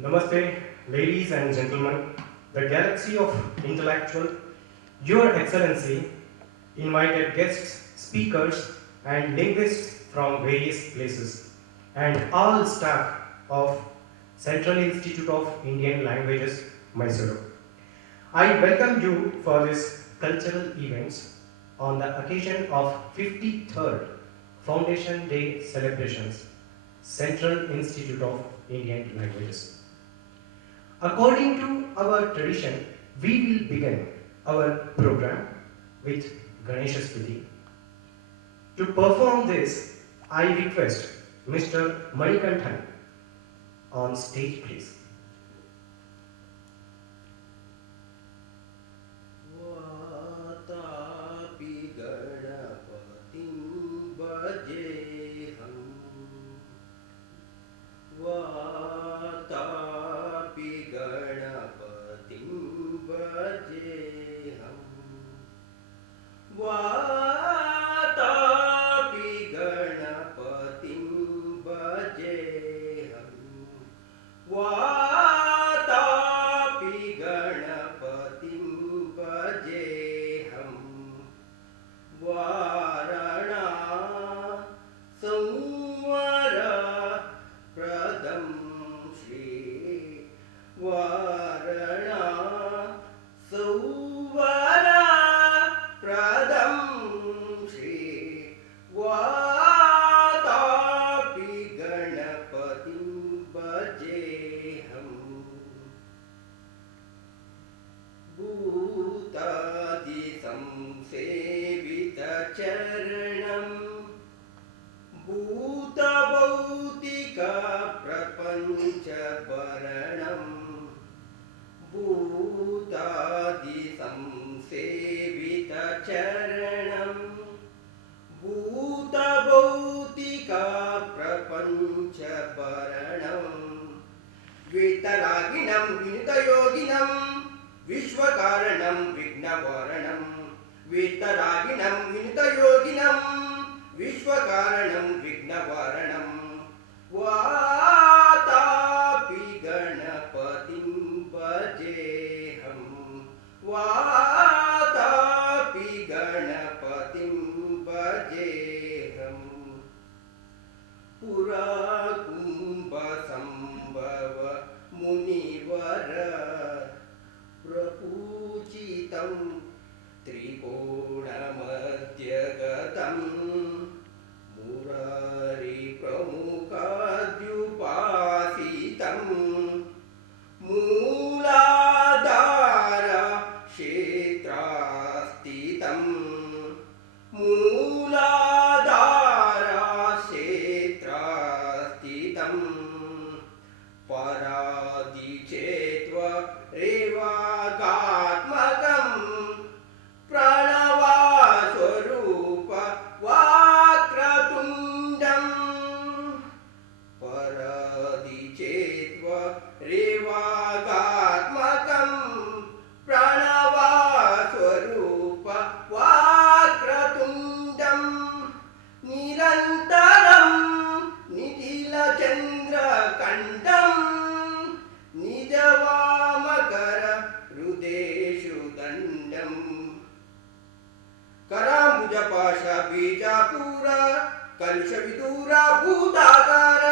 Namaste, ladies and gentlemen, the galaxy of intellectual, Your Excellency, invited guests, speakers, and linguists from various places, and all staff of Central Institute of Indian Languages, Mysuru. I welcome you for this cultural events on the occasion of 53rd Foundation Day celebrations, Central Institute of Indian Languages. According to our tradition, we will begin our program with Ganesha Stuti. To perform this, I request Mr. Manikanthan on stage, please. वेतरागिणं विनुतयोगिनं विश्वकारणं विघ्नवारणं वेतरागिणं विनुतयोगिनं विश्वकारणं विघ्नवारणं Vatapi गणपतिं भजेऽहं Vatapi गणपतिं भजेऽहं पुरा कुम्भसम्भव मुनिवर प्रपूजितं त्रिकोणमध्यगतं मुरारिप्रमुखाद्युपासितं मूलाधार क्षेत्रास्थितं मूलाधार क्षेत्रास्थितं परादिचेत्व रेवागात्मकं प्रणवास्वरूप वाक्रतुण्डं परादिचेत्व रेवागात्मकं प्रणवास्वरूप वाक्रतुण्डं निरन्तरं निखिलचन्द्रकण्ठं निजवामकर हृदेषु दण्डं कराम्बुजपाश Bijapur कलुषविदूर भूताकार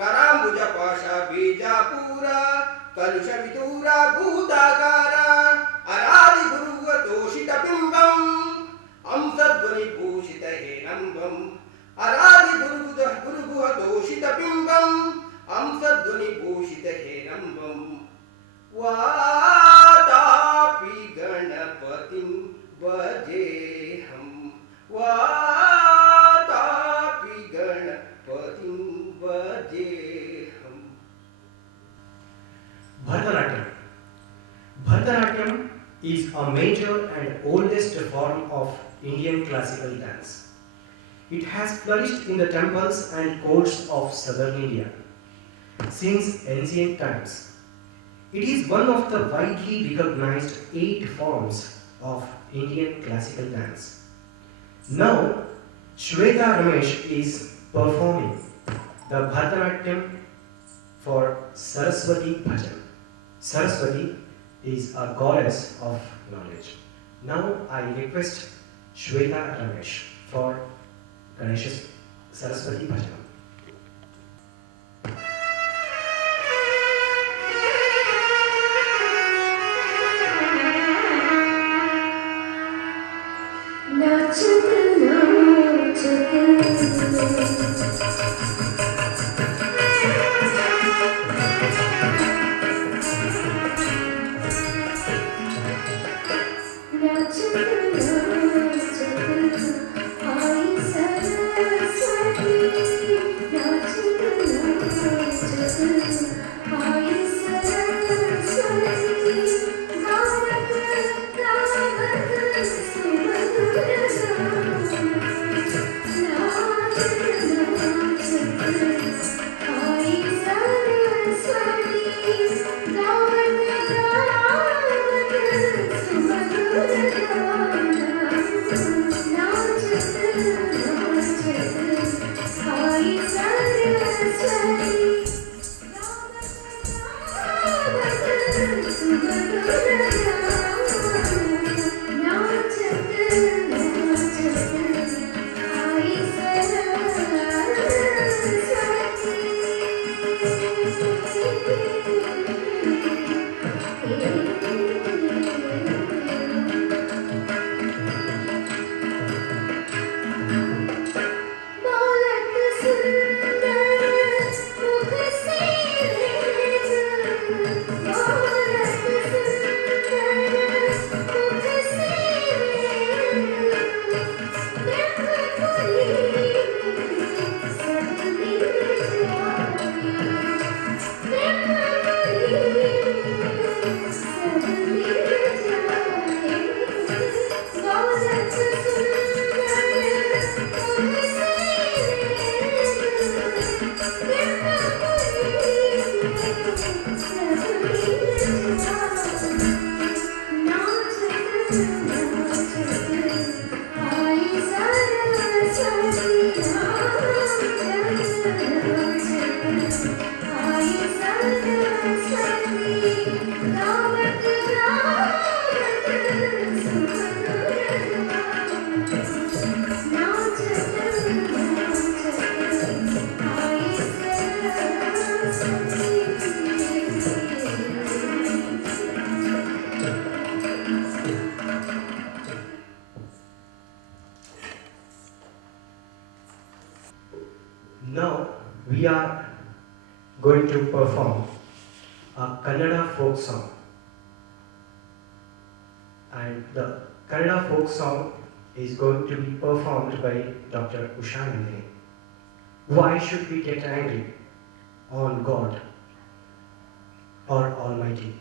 कराम्बुजपाश Bijapur कलुषविदूर भूताकार अरादिगुरुवतोषितबिम्बं अंसध्वनिभूषित हेरम्बम् अरादिगुरुगुहतोषितबिम्बं अंसध्वनिभूषित हेरम्बं Vatapi गणपतिं भजेऽहं Vatapi गणपतिं भजेऽहम् Bharatanatyam. Bharatanatyam is a major and oldest form of Indian classical dance. It has flourished in the temples and courts of southern India since ancient times. It is one of the widely recognized 8 forms of Indian classical dance. Now, Shweta Ramesh is performing the Bharatanatyam for Saraswati Bhajan. Saraswati is a goddess of knowledge. Now I request Shweta Ramesh for Ganesha's Saraswati Bhajan. Now we are going to perform a Kannada folk song. And the Kannada folk song is going to be performed by Dr. Usha Nandini. Why should we get angry on God or Almighty?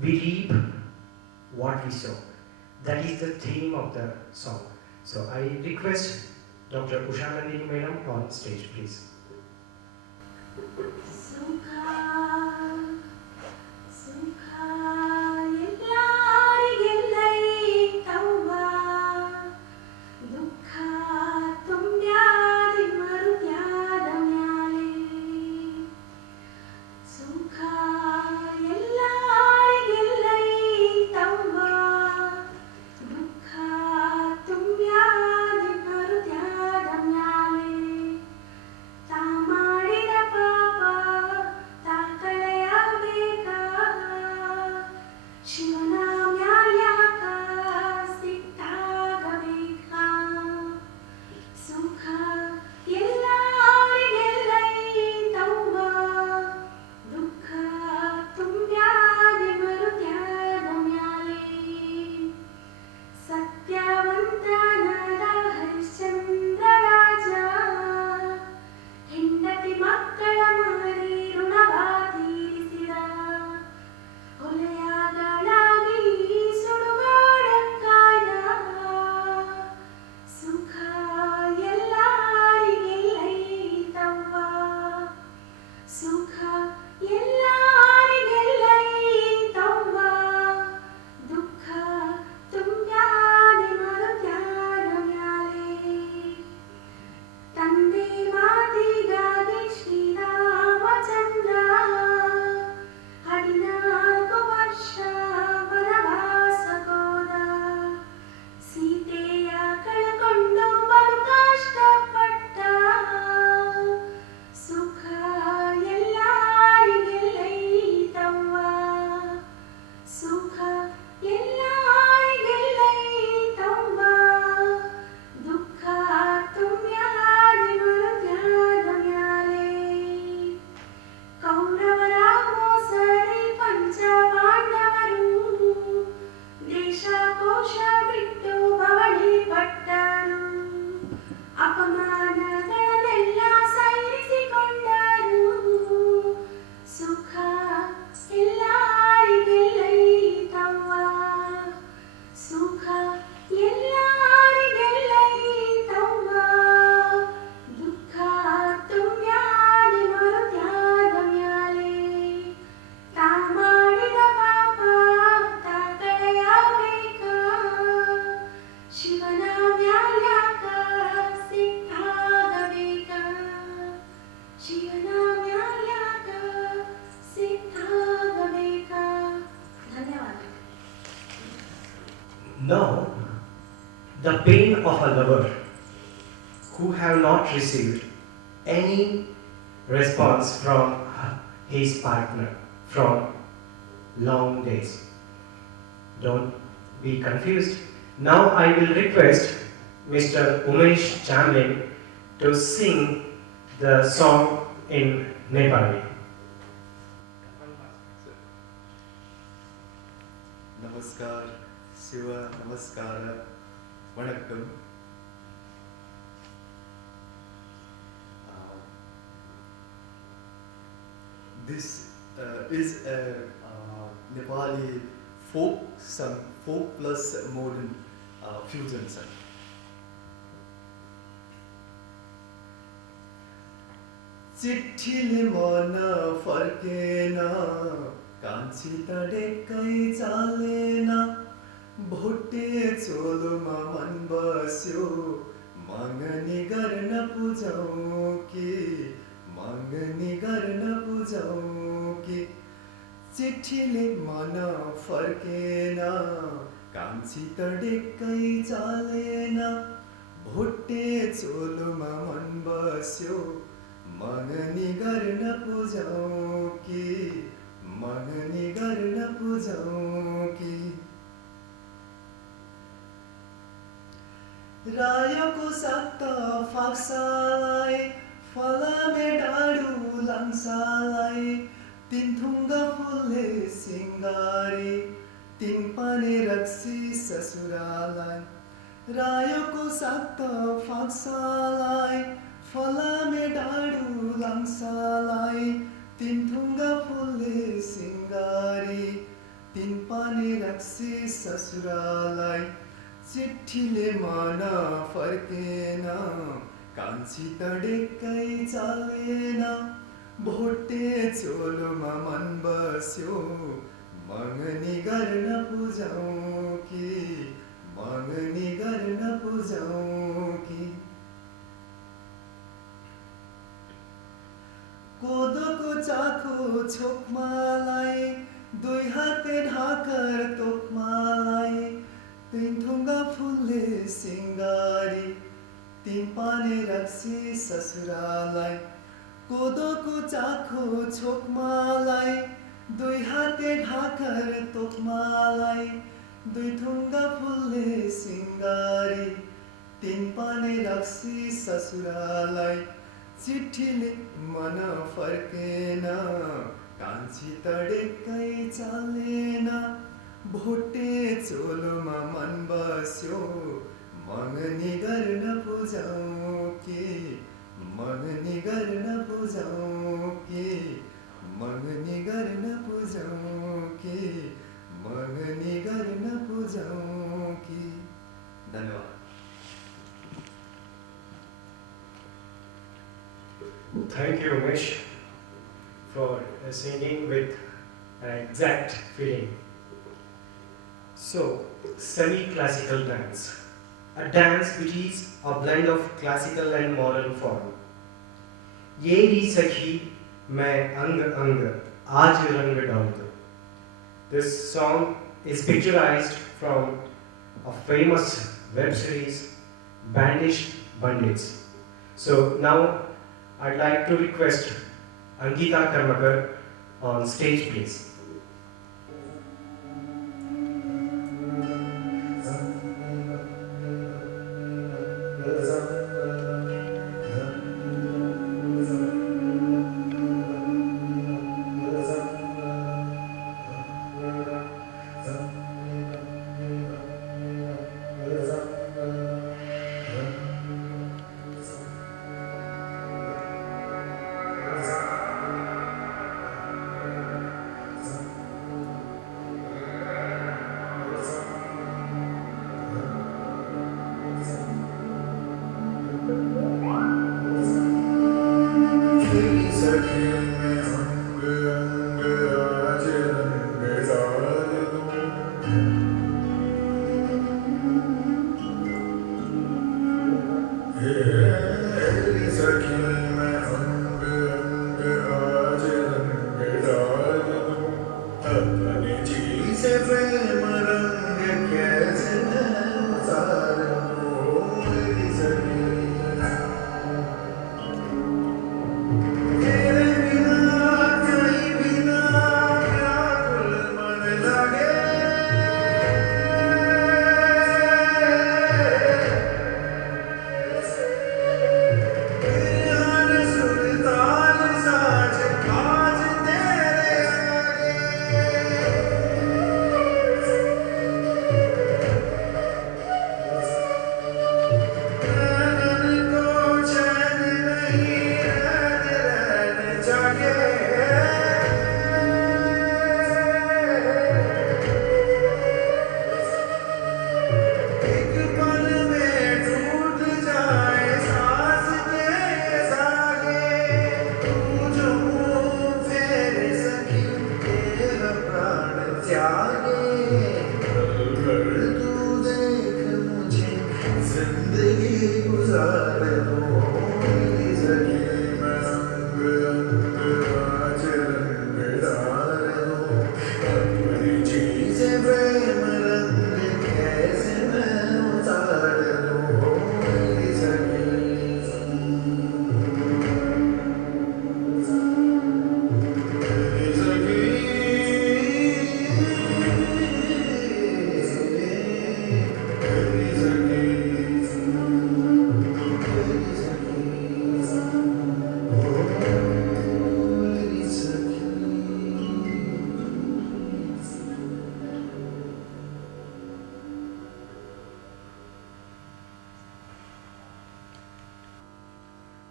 We reap what we sow. That is the theme of the song. So I request Dr. Usha Nandini Madam on stage, please. of a lover who have not received any response from his partner from long days. Don't be confused. Now I will request Mr. Umesh Chamlin to sing the song in Nepali. नमस्कार शिव नमस्कार वणक्कम This is a Nepali folk song, folk plus modern fusion song. चिट्ठीले मन फर्केन कान्छी त डेक्कै चालेन भोटे चोलोमा मन बस्यो मगनी गर्न पुजाउँ कि मगनी गर्न पुजाउँ कि चिट्ठीले मन फर्केन कान्छी त डेक्कै चालेन भोटे चोलोमा मन बस्यो मगनी गर्न पुजाउँ कि मगनी गर्न पुजाउँ कि रायोको सात फाक्सालाई फलामे डाडु लाङ्सालाई तिन थुङ्गा फुलले सिङ्गारी तिन पाने रक्सी ससुरालाई रायोको सात फाक्सालाई फलामे डाडु लाङ्सालाई तिन थुङ्गा फुलले सिङ्गारी तिन पाने रक्सी ससुरालाई चिट्ठीले मन फर्केन कान्छी त डेक्कै चालेन भोटे चोलोमा मन बस्यो मगनी गर्न पुजाउँ कि मगनी गर्न पुजाउँ कि कोदोको चाको छोकमालाई दुई हाते ढाकर तोकमालाई तिन थुङ्गा फुलले सिङ्गारी तिन पाने रक्सी ससुरालाई कोदोको चाको छोकमालाई दुई हाते ढाकर तोकमालाई दुई थुङ्गा फुलले सिङ्गारी तिन पाने रक्सी ससुरालाई चिट्ठीले मन फर्केन कान्छी त डेक्कै चालेन भोटे चोलोमा मन बस्यो मगनी गर्न पुजाउँ कि मगनी गर्न पुजाउँ कि मगनी गर्न पुजाउँ कि मगनी गर्न पुजाउँ कि धन्यवाद Thank you, Umesh, for singing with an exact feeling. So, semi-classical dance, a dance which is a blend of classical and modern form. ये री सखी मैं अंग अंग आज रंग डाल दूं. This song is picturized from a famous web series, Bandaged Bandits. So now I'd like to request Angita Karmakar on stage, please.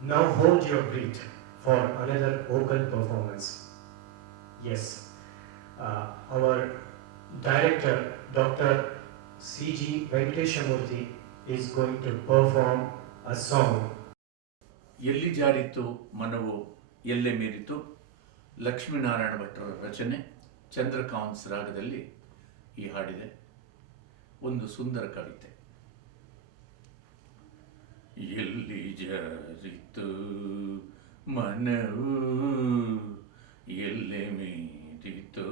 Now hold your breath for another vocal performance. Yes, our director, Dr. C.G. Venkateshamurthy, is going to perform a song. ಎಲ್ಲಿ ಜಾರಿತು ಮನವು ಎಲ್ಲೆ ಮೀರಿತು, ಲಕ್ಷ್ಮೀನಾರಾಯಣ ಭಟ್ಟರ ರಚನೆ, ಚಂದ್ರಕಾಂತ್ ರಾಗದಲ್ಲಿ ಈ ಹಾಡಿದೆ. ಒಂದು ಸುಂದರ ಕವಿತೆ. ಎಲ್ಲಿ ಜಾರಿತು ಮನವು ಎಲ್ಲೆ ಮೀರಿತು,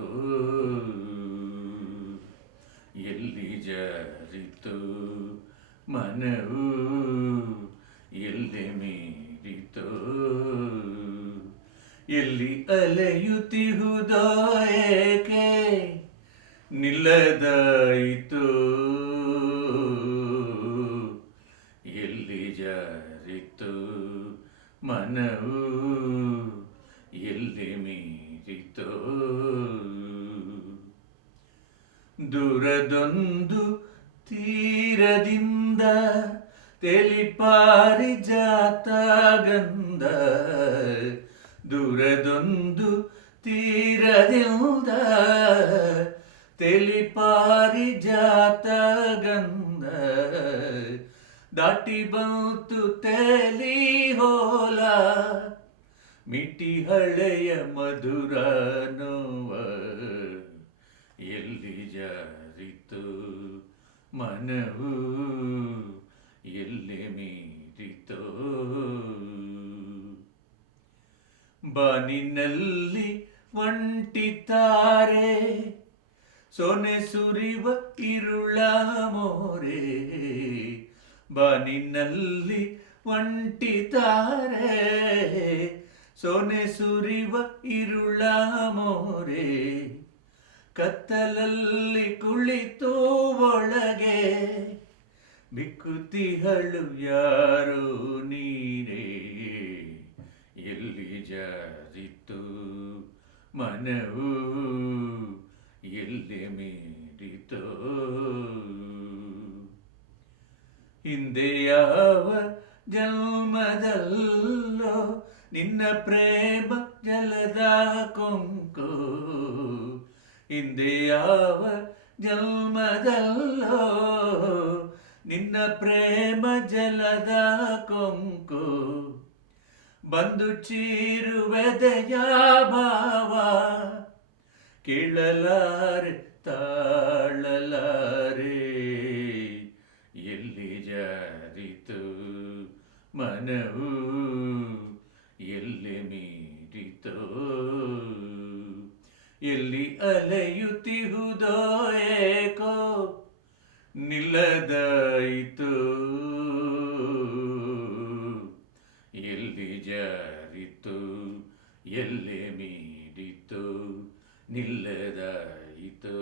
ಎಲ್ಲಿ ಜಾರಿತು ಮನವು ಎಲ್ಲೆ ಮೀರಿತು, ಎಲ್ಲಿ ಅಲೆಯುತ್ತಿಹುದೋ ಏಕೆ ನಿಲ್ಲದಾಯಿತು, ಎಲ್ಲಿ ಜಾರಿತು ಮನವು ಎಲ್ಲಿ ಮೀರಿತು, ದೂರದೊಂದು ತೀರದಿಂದ ತೆಲಿಪಾರಿಜಾತ ಗಂಧ, ದೂರದೊಂದು ತೀರದಿಂದ ತೆಲಿಪಾರಿಜಾತ ಗಂಧ, ದಾಟಿ ಬಂತು ತೆಲಿ ಹೋಲ ಮಿಟಿ ಹಳೆಯ ಮಧುರ ನೋವ, ಎಲ್ಲಿ ಜಾರಿತು ಮನವು ಎಲ್ಲಿ ಮೀರಿತೋ, ಬಾನಿನಲ್ಲಿ ಒಂಟಿತಾರೆ ಸೊನೆ ಸುರಿವ ಇರುಳ ಮೋರೆ, ಬಾನಿನಲ್ಲಿ ಒಂಟಿತಾರೆ ಸೊನೆ ಸುರಿವ ಇರುಳ ಮೋರೆ, ಕತ್ತಲಲ್ಲಿ ಕುಳಿತು ಒಳಗೆ ಬಿಕ್ಕುತಿಹಳು ಯಾರೋ ನೀರೇ, ಎಲ್ಲಿ ಜಾರಿತು ಮನವು ಎಲ್ಲಿ ಮೀರಿತೋ, ಹಿಂದೆ ಯಾವ ಜನ್ಮದಲ್ಲೋ ನಿನ್ನ ಪ್ರೇಮ ಜಲದ ಕೊಂಕು, ಹಿಂದೆ ಯಾವ ಜನ್ಮದಲ್ಲೋ ನಿನ್ನ ಪ್ರೇಮ ಜಲದ ಕೊಂಕು, ಬಂದು ಚೀರುವೆದೆಯ ಭಾವ ಕೇಳಲಾರೆ ತಾಳಲಾರೆ, ಎಲ್ಲಿ ಜಾರಿತು ಮನವು ಎಲ್ಲಿ ಮೀರಿತೋ, ಎಲ್ಲಿ ಅಲೆಯುತ್ತಿಹುದೋ ಏಕೋ ನಿಲ್ಲದಾಯಿತು, ಎಲ್ಲಿ ಜಾರಿತು ಎಲ್ಲಿ ಮೀರಿತು ನಿಲ್ಲದಾಯಿತು.